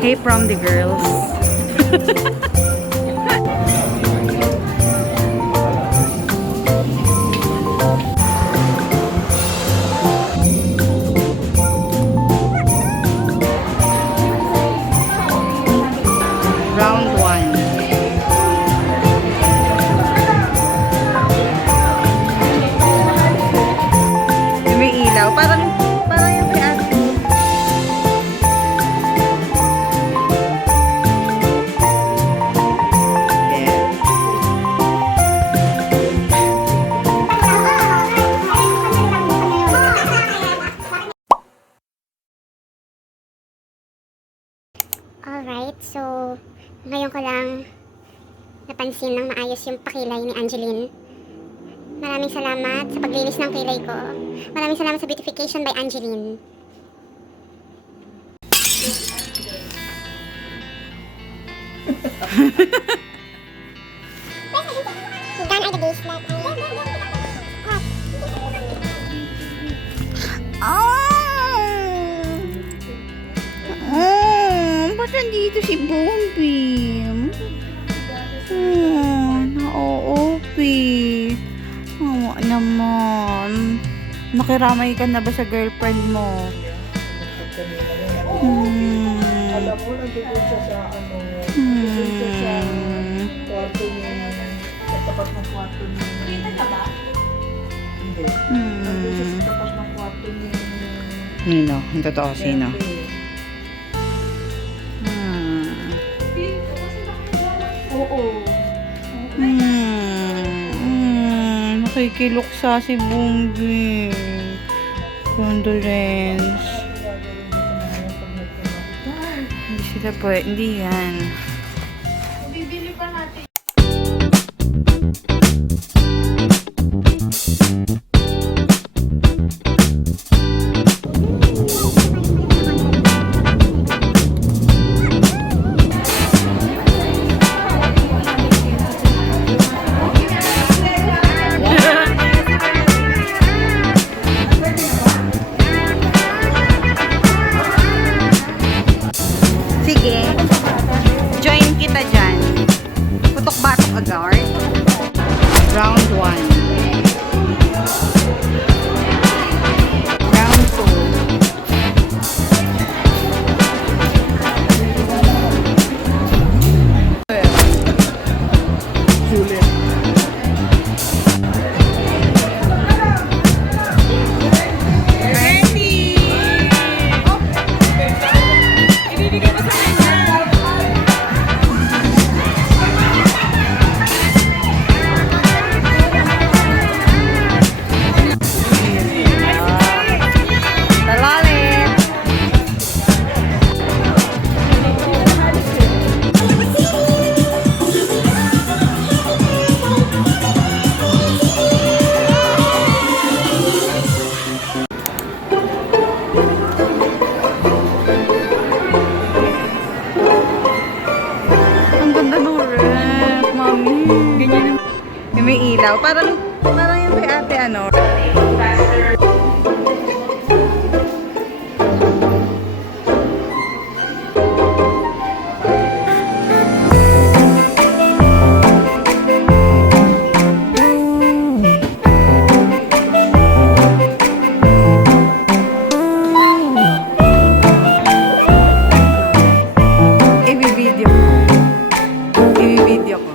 Hey, promdi girls. Round 1. May ilaw. Parang yung may ate. Alright, so ngayon ko lang napansin ng maayos yung pakilay ni Angeline. Maraming salamat sa paglinis ng kilay ko. Maraming salamat sa beautification by Angeline. Gone are the days that Ba't nandito si Bombi? Na-OOP. Oo naman. Nakiramay ka na ba sa girlfriend mo? Alam mo, nandito siya sa nandito siya sa kwarto niya, sa tapat ng kwarto niya. Kita ka ba? Hindi. Nandito siya sa tapat ng kwarto niya. Nino? Ang totoo, sino? Oo. Nakikiluksa si Bombi. Condolence. Hindi sila pwede. Hindi yan. Bibili pa natin. Sige. Join kita dyan. Putok-batok agad. Round 1. Round 2. Sulit. May ilaw. Parang yung kay ate ano. I-video ko.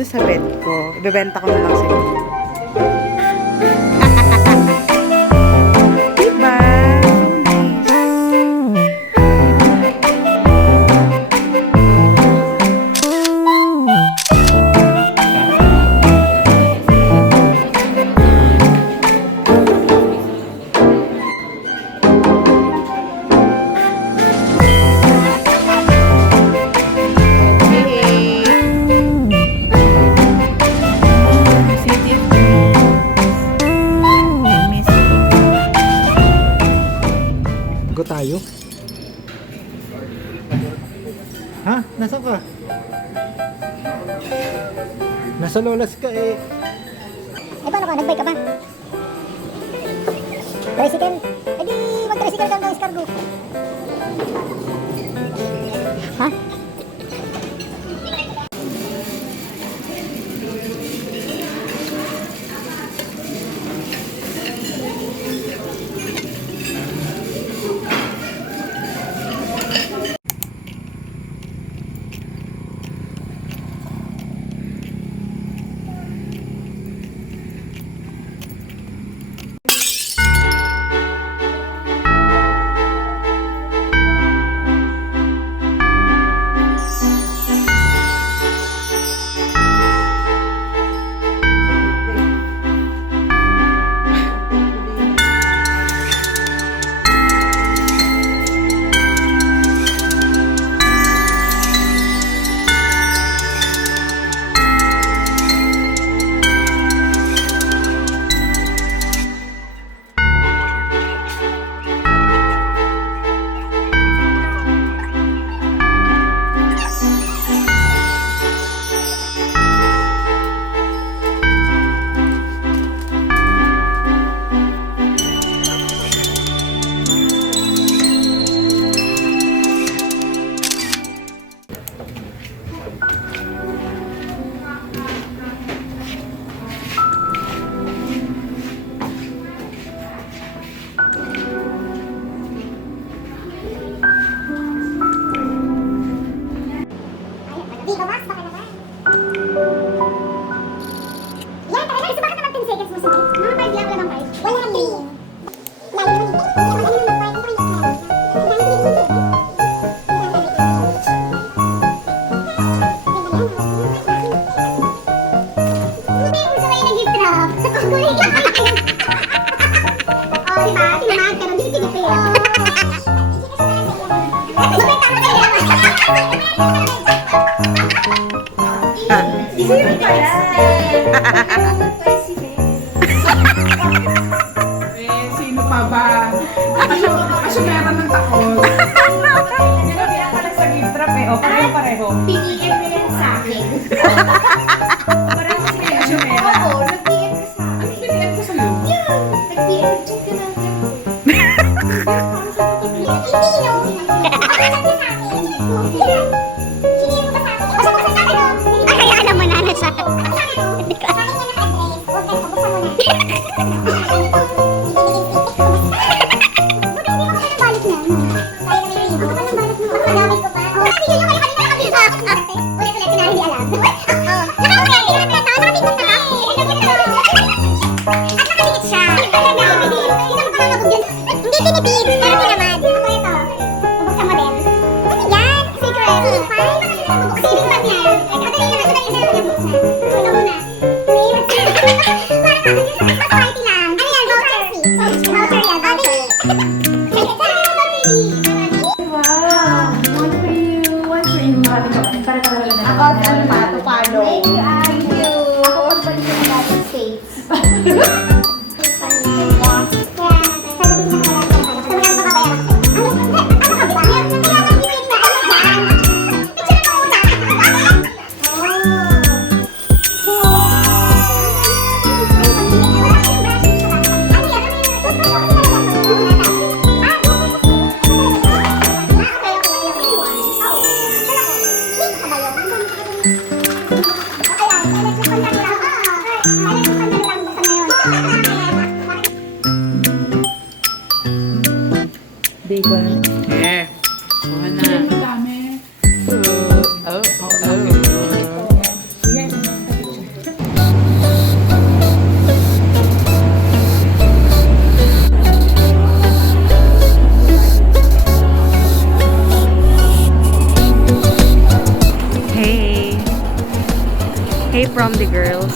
Sa bed ko. Ibebenta ko na lang siguro. Diba? Nice. Nasa lolas ka eh. Eh, paano ka? Nag-bike ka ba? Tricycle? Eh di, mag-tricycle ka hanggang Escargo. Ha? Sino pa ba? Asyumera ng takot. Sinabihan ka lang sa gift trap eh. O, pareho-pareho. Pinigil mo yan sa akin. Pareho si Asyumera. Oo, nag-PM ka sa Ano akin. pinigyan ko sa'yo? Nag-PM, check ka lang. Hindi, no. Ako sabi sa akin. Hindi mo ba sa akin? Basta mo sa akin, no? Ay, kaya alam mo na na siya. Ang sabi ko, sa akin yan ang address. Huwag ka, buksan mo na. Bacon. Yeah. Kuha na. Dami. Oh. Hey. Hey from the girls.